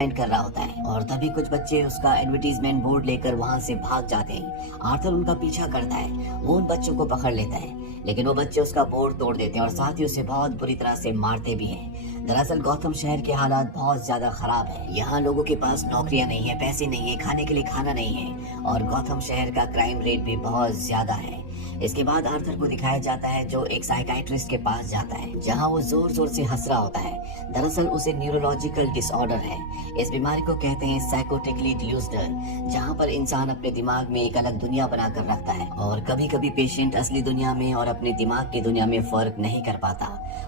कर रहा होता है और तभी कुछ बच्चे उसका एडवर्टीजमेंट बोर्ड लेकर वहां से भाग जाते हैं। आर्थर उनका पीछा करता है, वो उन बच्चों को पकड़ लेता है, लेकिन वो बच्चे उसका बोर्ड तोड़ देते हैं और साथ ही उसे बहुत बुरी तरह से मारते भी हैं। दरअसल गौतम शहर के हालात बहुत ज्यादा खराब है। यहाँ लोगों के पास नौकरियां नहीं है, पैसे नहीं है, खाने के लिए खाना नहीं है और गौतम शहर का क्राइम रेट भी बहुत ज्यादा है। इसके बाद आर्थर को दिखाया जाता है जो एक साइकाइट्रिस्ट के पास जाता है, जहां वो जोर जोर से हंस रहा होता है। दरअसल उसे न्यूरोलॉजिकल डिसऑर्डर है। इस बीमारी को कहते हैं साइकोटिकली डिल्यूजनल, जहां पर इंसान अपने दिमाग में एक अलग दुनिया बनाकर रखता है और कभी कभी पेशेंट असली दुनिया में और अपने दिमाग की दुनिया में फर्क नहीं कर पाता।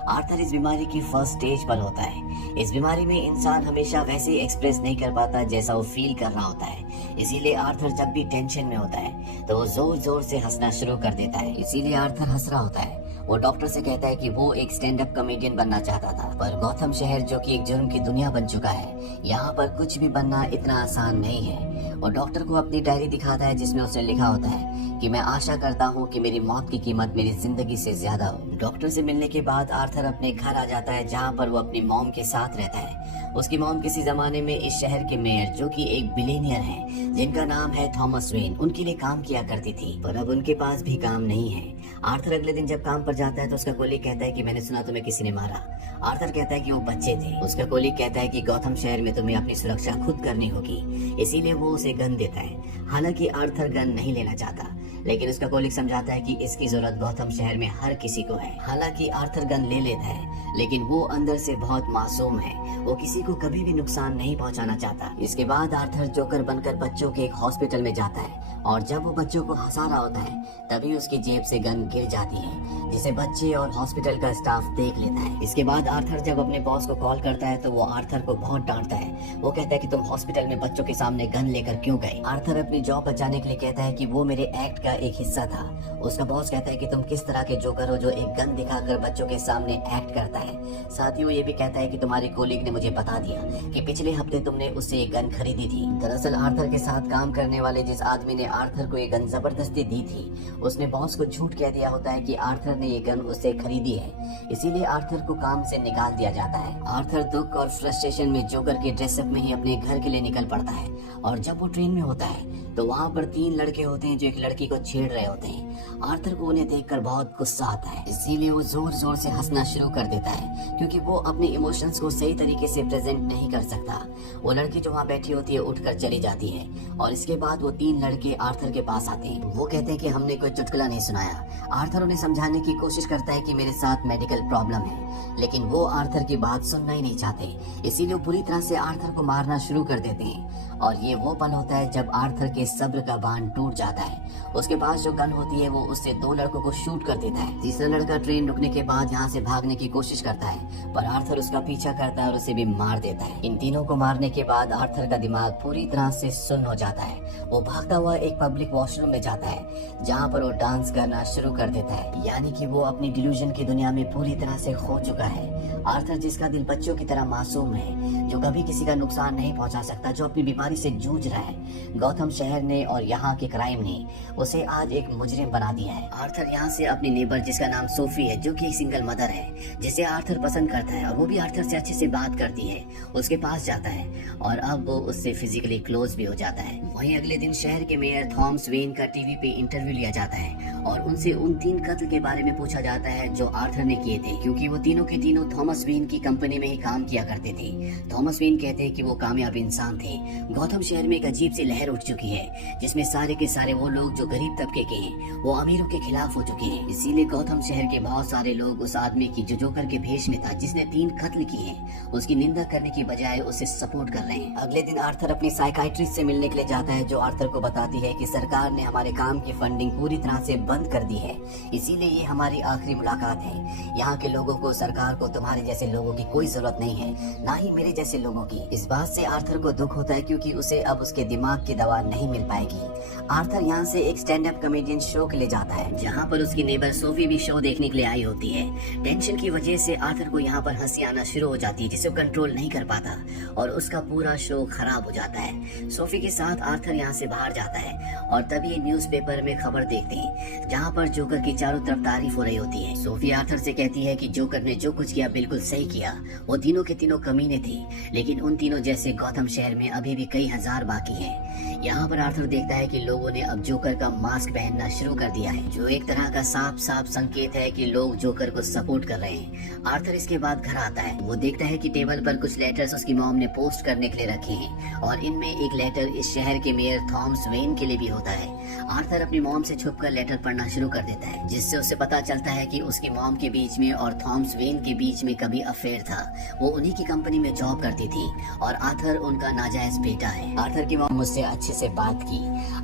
आर्थर इस बीमारी की फर्स्ट स्टेज पर होता है। इस बीमारी में इंसान हमेशा वैसे एक्सप्रेस नहीं कर पाता जैसा वो फील कर रहा होता है। इसीलिए आर्थर जब भी टेंशन में होता है तो वो जोर जोर से हंसना शुरू कर देता है। इसीलिए आर्थर हंस रहा होता है। वो डॉक्टर से कहता है कि वो एक स्टैंड अप कॉमेडियन बनना चाहता था, पर गौतम शहर जो कि एक जुर्म की दुनिया बन चुका है, यहाँ पर कुछ भी बनना इतना आसान नहीं है। वो डॉक्टर को अपनी डायरी दिखाता है जिसमें उसने लिखा होता है कि मैं आशा करता हूँ कि मेरी मौत की कीमत मेरी जिंदगी से ज्यादा हो। डॉक्टर से मिलने के बाद आर्थर अपने घर आ जाता है, जहाँ पर वो अपनी मॉम के साथ रहता है। उसकी मॉम किसी जमाने में इस शहर के मेयर, जो कि एक बिलियनियर हैं, जिनका नाम है थॉमस वेन, उनके लिए काम किया करती थी, पर अब उनके पास भी काम नहीं है। आर्थर अगले दिन जब काम पर जाता है तो उसका कोलीग कहता है कि मैंने सुना तुम्हें किसी ने मारा। आर्थर कहता है कि वो बच्चे थे। उसका कोलीग कहता है कि गौतम शहर में तुम्हें अपनी सुरक्षा खुद करनी होगी, इसीलिए वो उसे गन देता है। हालांकि आर्थर गन नहीं लेना चाहता, लेकिन उसका कोलीग समझाता है कि इसकी जरूरत गौतम शहर में हर किसी को है। हालांकि आर्थर गन ले लेता है, लेकिन वो अंदर से बहुत मासूम है। वो किसी को कभी भी नुकसान नहीं पहुंचाना चाहता। इसके बाद आर्थर जोकर बनकर बच्चों के एक हॉस्पिटल में जाता है और जब वो बच्चों को हंसा रहा होता है तभी उसकी जेब से गन गिर जाती है, जिसे बच्चे और हॉस्पिटल का स्टाफ देख लेता है। इसके बाद आर्थर जब अपने बॉस को कॉल करता है तो वो आर्थर को बहुत डांटता है। वो कहता है कि तुम हॉस्पिटल में बच्चों के सामने गन लेकर क्यों गए। आर्थर अपनी जॉब बचाने के लिए कहता है कि वो मेरे एक्ट का एक हिस्सा था। उसका बॉस कहता है कि तुम किस तरह के जोकर हो जो एक गन दिखाकर बच्चों के सामने एक्ट करता है। साथ ही वो ये भी कहता है कि तुम्हारे कोलीग ने मुझे बता दिया कि पिछले हफ्ते तुमने उससे एक गन खरीदी थी। दरअसल आर्थर के साथ काम करने वाले जिस आदमी ने आर्थर को ये गन जबरदस्ती दी थी, उसने बॉस को झूठ कह दिया होता है कि आर्थर ने ये गन उससे खरीदी है। इसीलिए आर्थर को काम से निकाल दिया जाता है। आर्थर दुख और फ्रस्ट्रेशन में जोकर के ड्रेसअप में ही अपने घर के लिए निकल पड़ता है और जब वो ट्रेन में होता है तो वहाँ पर 3 लड़के होते हैं जो एक लड़की को छेड़ रहे होते हैं। आर्थर को उन्हें देखकर बहुत गुस्सा आता है, इसीलिए वो जोर जोर से हंसना शुरू कर देता है, क्योंकि वो अपने इमोशंस को सही तरीके से प्रेजेंट नहीं कर सकता। वो लड़की जो वहाँ बैठी होती है उठकर चली जाती है और इसके बाद वो 3 लड़के आर्थर के पास आते हैं। वो कहते हैं कि हमने कोई चुटकुला नहीं सुनाया। आर्थर उन्हें समझाने की कोशिश करता है कि मेरे साथ मेडिकल प्रॉब्लम है, लेकिन वो आर्थर की बात सुनना ही नहीं चाहते। इसीलिए वो पूरी तरह से आर्थर को मारना शुरू कर देते हैं और ये वो पल होता है जब आर्थर के सब्र का बांध टूट जाता है। उसके पास जो गन होती है वो उससे 2 लड़कों को शूट कर देता है। तीसरा लड़का ट्रेन रुकने के बाद यहाँ से भागने की कोशिश करता है, पर आर्थर उसका पीछा करता है और उसे भी मार देता है। इन तीनों को मारने के बाद आर्थर का दिमाग पूरी तरह से सुन्न हो जाता है। वो भागता हुआ एक पब्लिक वॉशरूम में जाता है, जहाँ पर वो डांस करना शुरू कर देता है, यानी कि वो अपनी डिल्यूजन की दुनिया में पूरी तरह से खो चुका है। आर्थर, जिसका दिल बच्चों की तरह मासूम है, जो कभी किसी का नुकसान नहीं पहुंचा सकता, जो अपनी बीमारी से जूझ रहा है, गौतम शहर ने और यहाँ के क्राइम ने उसे आज एक मुजरिम बना दिया है। आर्थर यहाँ से अपनी नेबर, जिसका नाम सोफी है, जो कि एक सिंगल मदर है, जिसे आर्थर पसंद करता है और वो भी आर्थर से अच्छे से बात करती है, उसके पास जाता है और अब वो उससे फिजिकली क्लोज भी हो जाता है। वहीं अगले दिन शहर के मेयर थॉमस वेन का टीवी पे इंटरव्यू लिया जाता है और उनसे उन 3 कत्ल के बारे में पूछा जाता है जो आर्थर ने किए थे, क्योंकि वो तीनों के तीनों थॉमस वेन की कंपनी में ही काम किया करते थे। थॉमस वेन कहते हैं कि वो कामयाब इंसान थे। गौतम शहर में एक अजीब सी लहर उठ चुकी है, जिसमें सारे के सारे वो लोग जो गरीब तबके के हैं वो अमीरों के खिलाफ हो चुके हैं। इसीलिए गौतम शहर के बहुत सारे लोग उस आदमी की जो जोकर के भेष में था, जिसने 3 कत्ल किए हैं, उसकी निंदा करने की बजाय उसे सपोर्ट कर रहे हैं। अगले दिन आर्थर अपनी साइकाइट्रिस्ट से मिलने के लिए जाता है, जो आर्थर को बताती है कि सरकार ने हमारे काम की फंडिंग पूरी तरह से बंद कर दी है, इसीलिए ये हमारी आखिरी मुलाकात है। यहाँ के लोगों को, सरकार को तुम्हारे जैसे लोगों की कोई जरूरत नहीं है, ना ही मेरे जैसे लोगों की। इस बात से आर्थर को दुख होता है, क्योंकि उसे अब उसके दिमाग की दवा नहीं मिल पाएगी। आर्थर यहाँ से एक स्टैंड अप कॉमेडियन शो के लिए जाता है, जहाँ पर उसकी नेबर सोफी भी शो देखने के लिए आई होती है। टेंशन की वजह से आर्थर को यहाँ पर हंसी आना शुरू हो जाती है, जिसे वो कंट्रोल नहीं कर पाता और उसका पूरा शो खराब हो जाता है। सोफी के साथ आर्थर यहाँ से बाहर जाता है और तभी न्यूज़पेपर में खबर देखते हैं, जहाँ पर जोकर की चारों तरफ तारीफ हो रही होती है। सोफी आर्थर से कहती है कि जोकर ने जो कुछ किया बिल्कुल सही किया, वो तीनों के तीनों कमीने थे, लेकिन उन तीनों जैसे गौथम शहर में अभी भी कई हजार बाकी हैं। यहाँ पर आर्थर देखता है कि लोगों ने अब जोकर का मास्क पहनना शुरू कर दिया है, जो एक तरह का साफ साफ संकेत है कि लोग जोकर को सपोर्ट कर रहे हैं। आर्थर इसके बाद घर आता है। वो देखता है कि टेबल पर कुछ लेटर्स उसकी मॉम ने पोस्ट करने के लिए रखे हैं और इनमें एक लेटर इस शहर के मेयर थॉमस वेन के लिए भी होता है। आर्थर अपनी मॉम से छुपकर लेटर पढ़ना शुरू कर देता है, जिससे उसे पता चलता है कि उसकी मॉम के बीच में और थॉमस वेन के बीच में कभी अफेयर था। वो उन्हीं की कंपनी में जॉब करती थी और आर्थर उनका नाजायज बेटा है। आर्थर की मॉम मुझसे अच्छे से बात की।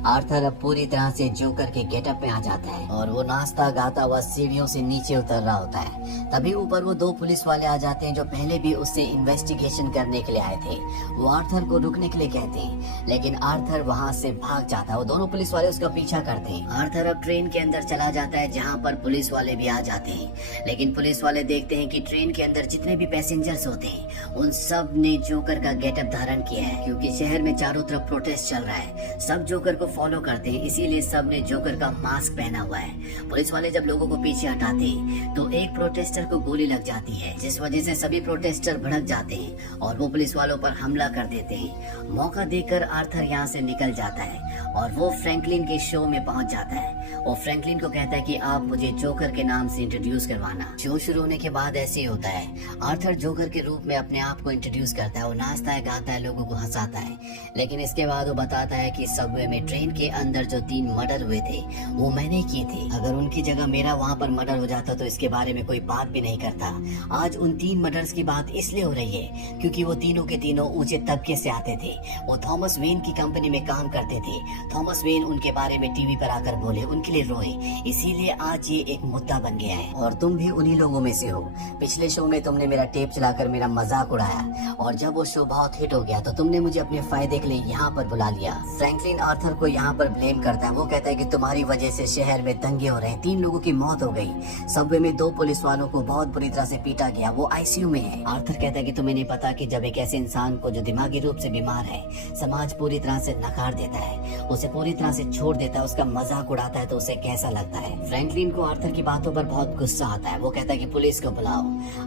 आर्थर अब पूरी तरह से जोकर के गेटअप में आ जाता है और वो नाचता गाता हुआ सीढ़ियों से नीचे उतर रहा होता है। तभी ऊपर वो दो पुलिस वाले आ जाते हैं, जो पहले भी उससे इन्वेस्टिगेशन करने के लिए आए थे। वो आर्थर को रुकने के लिए कहते हैं, लेकिन आर्थर वहाँ से भाग जाता है। वो दोनों पुलिस वाले उसका पीछा करते हैं। आर्थर अब ट्रेन के अंदर चला जाता है, जहाँ पर पुलिस वाले भी आ जाते हैं, लेकिन पुलिस वाले देखते हैं कि ट्रेन के अंदर जितने भी पैसेंजर्स होते हैं उन सब ने जोकर का गेटअप धारण किया है, क्योंकि शहर में चारों तरफ प्रोटेस्ट चल रहा है। सब जोकर को फॉलो करते हैं, इसीलिए सब ने जोकर का मास्क पहना हुआ है। पुलिस वाले जब लोगों को पीछे हटाते हैं तो एक प्रोटेस्टर को गोली लग जाती है, जिस वजह से सभी प्रोटेस्टर भड़क जाते हैं और वो पुलिस वालों पर हमला कर देते हैं। मौका देकर आर्थर यहाँ से निकल जाता है और वो फ्रैंकलिन के शो में पहुंच जाता है। वो फ्रैंकलिन को कहता है कि आप मुझे जोकर के नाम से इंट्रोड्यूस करवाना। शो शुरू होने के बाद ऐसे ही होता है। आर्थर जोकर के रूप में अपने आप को इंट्रोड्यूस करता है। वो नाचता है, गाता है, लोगों को हंसाता है, लेकिन इसके बाद वो बताता है कि सबवे में ट्रेन के अंदर जो 3 मर्डर हुए थे वो मैंने किए थे। अगर उनकी जगह मेरा वहाँ पर मर्डर हो जाता तो इसके बारे में कोई बात भी नहीं करता। आज उन 3 मर्डर्स की बात इसलिए हो रही है क्योंकि वो तीनों के तीनों ऊंचे तबके से आते थे। वो थॉमस वेन की कंपनी में काम करते थे। थॉमस वेन उनके बारे में टीवी पर आकर बोले, उनके लिए रोए, इसीलिए आज ये एक मुद्दा बन गया है और तुम भी उन्हीं लोगों में से हो। पिछले शो में तुमने मेरा टेप चलाकर मेरा मजाक उड़ाया और जब वो शो बहुत हिट हो गया तो तुमने मुझे अपने फायदे के लिए यहाँ पर बुला लिया। फ्रैंकलिन आर्थर को यहाँ पर ब्लेम करता है। वो कहता है कि तुम्हारी वजह से शहर में दंगे हो रहे हैं, 3 लोगों की मौत हो गई, सबवे में 2 पुलिस वालों को बहुत बुरी तरह से पीटा गया, वो आईसीयू में है। आर्थर कहता है कि तुम्हें नहीं पता कि जब एक ऐसे इंसान को जो दिमागी रूप से बीमार है समाज पूरी तरह से नकार देता है, उसे पूरी तरह से छोड़ देता है, उसका मजाक उड़ाता है, तो उसे कैसा लगता है। फ्रैंकलिन को आर्थर की बातों पर बहुत गुस्सा आता है। वो कहता है कि पुलिस को बुलाओ।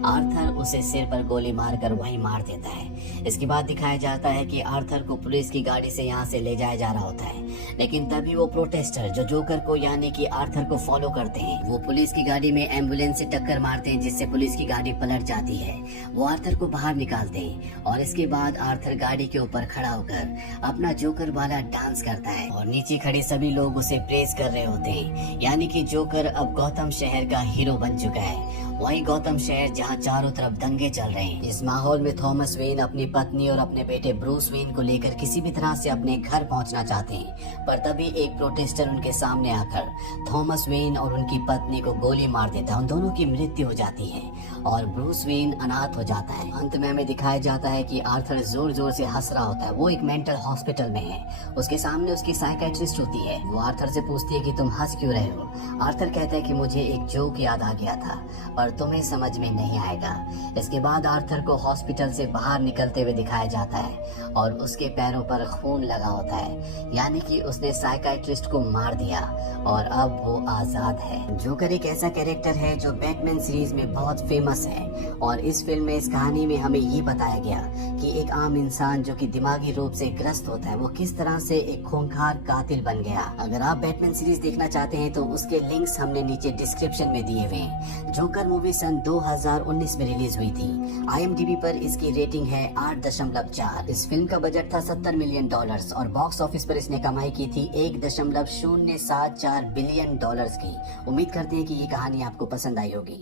आर्थर उसे सिर पर गोली मारकर वहीं मार देता है। इसके बाद दिखाया जाता है कि आर्थर को पुलिस की गाड़ी से यहाँ से ले जाया जा रहा होता है, लेकिन तभी वो प्रोटेस्टर जो जोकर को यानी कि आर्थर को फॉलो करते हैं, वो पुलिस की गाड़ी में एम्बुलेंस से टक्कर मारते हैं, जिससे पुलिस की गाड़ी पलट जाती है। वो आर्थर को बाहर निकालते हैं और इसके बाद आर्थर गाड़ी के ऊपर खड़ा होकर अपना जोकर वाला डांस करता है और नीचे खड़े सभी लोग उसे प्रेज कर रहे होते हैं, यानी कि जोकर अब गौतम शहर का हीरो बन चुका है। वही गौतम शहर जहाँ चारों तरफ दंगे चल रहे हैं। इस माहौल में थॉमस वेन अपनी पत्नी और अपने बेटे ब्रूस वेन को लेकर किसी भी तरह से अपने घर पहुंचना चाहते हैं, पर तभी एक प्रोटेस्टर उनके सामने आकर थॉमस वेन और उनकी पत्नी को गोली मार देता है। उन दोनों की मृत्यु हो जाती है और ब्रूस वेन अनाथ हो जाता है। अंत में हमें दिखाया जाता है कि आर्थर जोर जोर से हंस रहा होता है। वो एक मेंटल हॉस्पिटल में है। उसके सामने उसकी साइकेट्रिस्ट होती है। वो आर्थर से पूछती है कि तुम हंस क्यों रहे हो। आर्थर कहता है कि मुझे एक जोक याद आ गया था पर तुम्हें समझ में नहीं आएगा। इसके बाद आर्थर को हॉस्पिटल से बाहर निकलते हुए दिखाया जाता है और उसके पैरों पर खून लगा होता है, यानी कि उसने साइकाइट्रिस्ट को मार दिया और अब वो आजाद है। जोकर एक ऐसा कैरेक्टर है जो बैटमैन सीरीज में बहुत फेमस है और इस फिल्म में, इस कहानी में हमें ये बताया गया कि एक आम इंसान जो कि दिमागी रूप से ग्रस्त होता है वो किस तरह से एक खूंखार कातिल बन गया। अगर आप बैटमैन सीरीज देखना चाहते हैं तो उसके लिंक्स हमने नीचे डिस्क्रिप्शन में दिए हुए हैं। जोकर मूवी सन 2019 में रिलीज हुई थी। IMDb पर इसकी रेटिंग है 8.4। इस फिल्म का बजट था $70 मिलियन और बॉक्स ऑफिस पर इसने कमाई की थी $1.074 बिलियन की। उम्मीद करते हैं कि ये कहानी आपको पसंद आई होगी।